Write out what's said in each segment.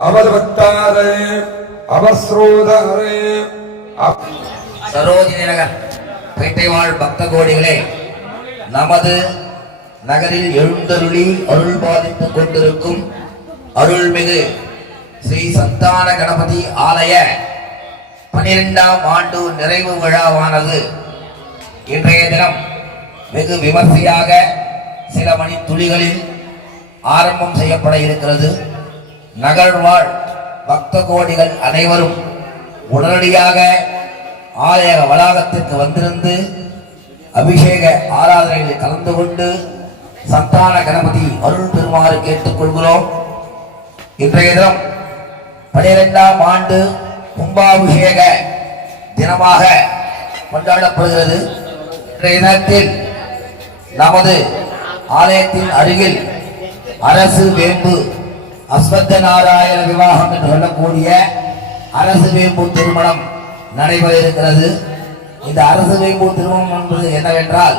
அவர் வட்டாரே சரோஜினி நகர் பேட்டை வாழ் பக்த கோடிகளே நமது நகரில் எழுந்தருளி அருள் பாதித்துக் கொண்டிருக்கும் அருள்மிகு ஸ்ரீ சந்தான கணபதி ஆலய பனிரெண்டாம் ஆண்டு நிறைவு விழாவானது. இன்றைய தினம் வெகு விமர்சையாக சில மணி துளிகளில் ஆரம்பம் செய்யப்பட இருக்கிறது. நகர்வாழ் பக்த கோடிகள் அனைவரும் உடனடியாக ஆலய வளாகத்திற்கு வந்திருந்து அபிஷேக ஆராதனையில் கலந்து கொண்டு சந்தான கணபதி அருள் பெறுமாறு கேட்டுக்கொள்கிறோம். இன்றைய தினம் பனிரெண்டாம் ஆண்டு கும்பாபிஷேக தினமாக கொண்டாடப்படுகிறது. இன்றைய தினத்தில் நமது ஆலயத்தின் அருகில் அரசு வேம்பு அஸ்வத்த நாராயண விவாகம் என்று சொல்லக்கூடிய அரசு வேம்பு திருமணம் நடைபெற இருக்கிறது இந்த அரசு வேம்பு திருமணம் என்பது என்னவென்றால்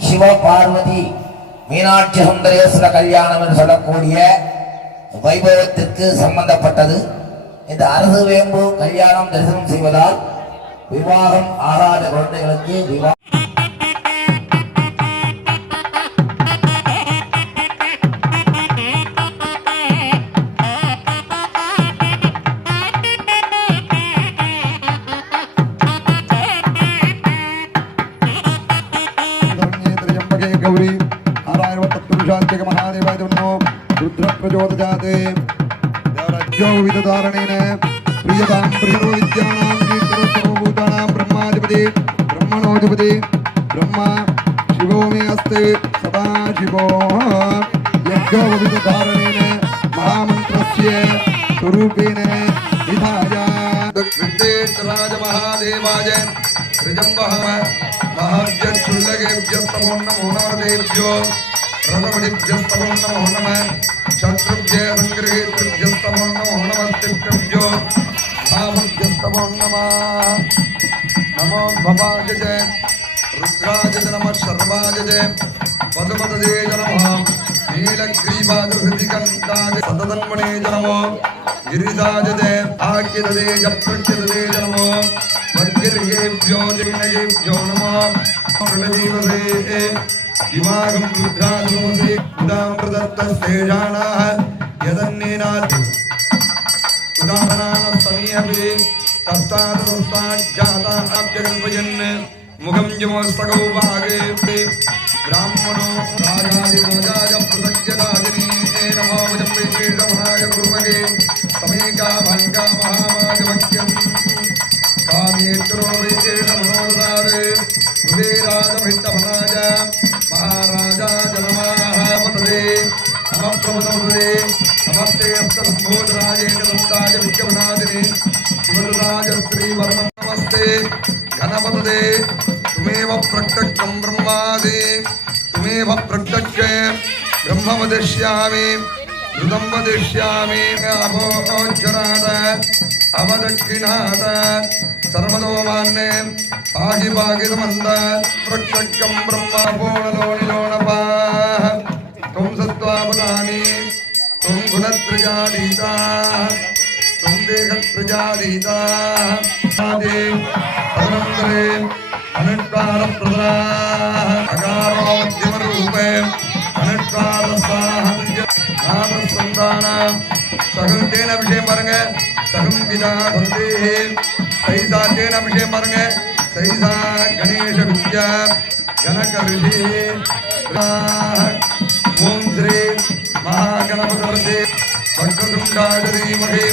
சிவ பார்வதி மீனாட்சி சுந்தரேஸ்வர கல்யாணம் என்று சொல்லக்கூடிய வைபவத்திற்கு சம்பந்தப்பட்டது. இந்த அரசு வேம்பு கல்யாணம் தரிசனம் செய்வதால் விவாகம் ஆகாத குழந்தைகளுக்கு விவாகம் शांतिक महादेवाय नमो रुद्रप्रचोदजाते देवराज्योविधधारणेन प्रियतां प्रियविद्यानां कीर्तनस्वरूपूतानां ब्रह्माधिपति ब्रह्मणोधिपति ब्रह्मा शिवो में अस्ते सदा शिवो यज्ञोविधधारणेन महामन्त्रस्य स्वरूपेण विधाय महादेवाय ऋजम्बः महार्जन् नमो नमदेभ्यो रथमदिभ्यस्तमो नमो नमः शत्रुभ्य सङ्गृहेभ्यस्तमो नमो नमस्तेभ्यो भावभ्यस्तमो नमः नमो भवाय जय रुद्राय च नमः शर्वाय जय पदपदये च नमः नीलग्रीवादहृतिकण्ठाय सततन्मणे च नमो गिरिजाय जय आज्ञदे च प्रत्यदे च नमो वर्गिर्गेभ्यो जैनगेभ्यो नमः प्रणजीवसे ഇമാകം രുദ്രാദോസേ ഉദാമൃതത്വസ്തേജാണാഹ യദന്നേനാത് ഉദാഹരണാന സമീപേ തസ്താദോസ്താൻ ജാതാ അബ്ജഗൽവയൻ മുഖം ജമോസ്തകൗ ഭാഗേ ബ്രാഹ്മണോ രാജാതി രാജാജം विद्यमनादिने शिवदराज श्रीवर्णं नमस्ते गणपतदे तुमेव प्रत्यक्षं ब्रह्मादि तुमेव प्रत्यक्ष ब्रह्म वदिष्यामि ऋतं वदिष्यामि अभोजनाद अवदक्षिणाद सर्वतोमान्ये पाहि पाहितमन्द प्रत्यक्षं ब्रह्म पूर्णलोनिलोणपाः त्वं सत्त्वावदानि त्वं गुणत्रयादीताः त्वं देहत्रयादीताः आदि तदनन्तरे अनुष्कारप्रदाः अकारो मध्यमरूपे अनुष्कारसाहन्य நாமசந்தானம் சகம் தேன விஷயம் பாருங்க சகம் பிதா சந்தே சைசா தேன விஷயம் பாருங்க சைசா கணேச வித்யா கனக ரிஷி ஓம் ஸ்ரீ மகாகணபதே வக்ரதுண்டாய தீமகி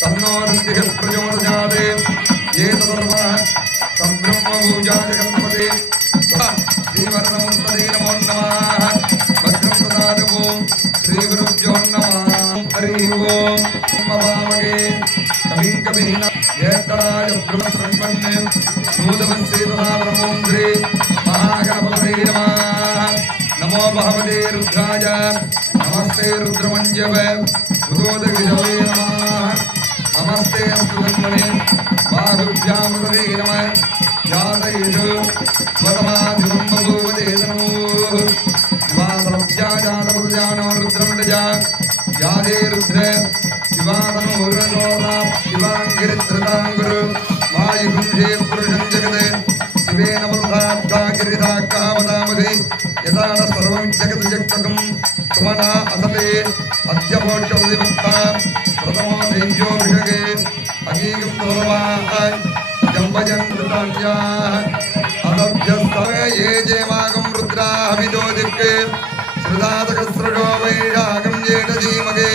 तन्नो हृदयः प्रचोदयात् ये तदर्वाः सब्रह्मभूजा जगत्पदे श्रीवरनमुत्पदे नमो नमः भद्रं ददातु श्रीगुरुभ्यो नमः हरिः ओम् मभामगे कविं कविना जयतराय ब्रह्मसम्पन्ने नूतमस्ते तथा ब्रह्मोन्द्रे महागणपते नमः नमो भगवते रुद्राय नमस्ते रुद्रमञ्जव उदोदगिरवे नमः நமஸ்தே சுதன்மணே பாருஜாமதே நம ஜாதயிஷு ஸ்வதமாதிபம் பகவதே நமோ சிவாதரப்ஜா ஜாதபதஜானோ ருத்ரமண்டஜா ஜாதே ருத்ர சிவாதனோரணோராம் சிவாங்கிரித்ரதாங்குரு வாயுகும்ஷே புருஷம் ஜெகதே சிவே நமதாப்தா கிரிதா காமதாமகை யதான சர்வம் ஜெகத் ஜக்தகம் சுமனா அசமே அத்தியமோட்சதிபுக்தா मोक्षवदिभक्ता प्रथमो धेन्यो विषगे अगीगं सर्वाः जम्बजन् कृतान्याः अदभ्यस्तवे ये जेमागं रुद्राभिजोदिक्के श्रुतातकस्रजो वैशाखं येन धीमगे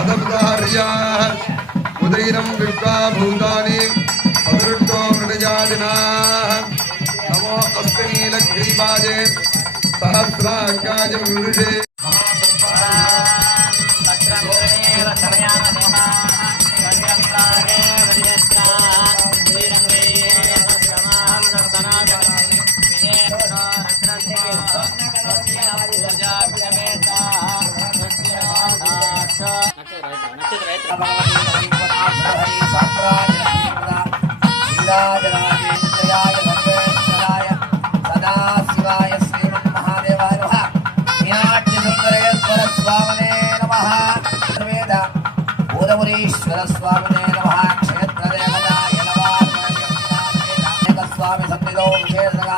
अदब्दार्याः उदैनं विश्वा भूतानि पदृष्टो मृगजादिनाः नमो अस्तनीलग्रीवाजे सहस्राख्याय विवृषे స్వామినే నమ. క్షేత్రదేవతాయ స్వామి సన్నిధో విశేషగా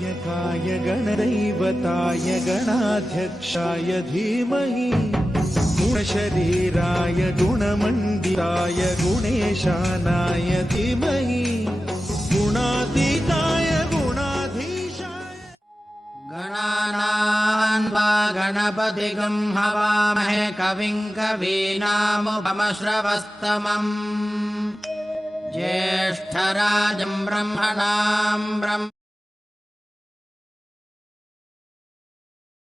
गणनायकाय गणदैवताय गणाध्यक्षाय धीमहि गुणशरीराय गुणमण्डिताय गुणेशानाय धीमहि गुणातीताय गुणाधीशाय गणानान् वा गणपतिगं हवामहे कविं कवीनामुपमश्रवस्तमम् ज्येष्ठराजं ब्रह्मणां ब्रह्म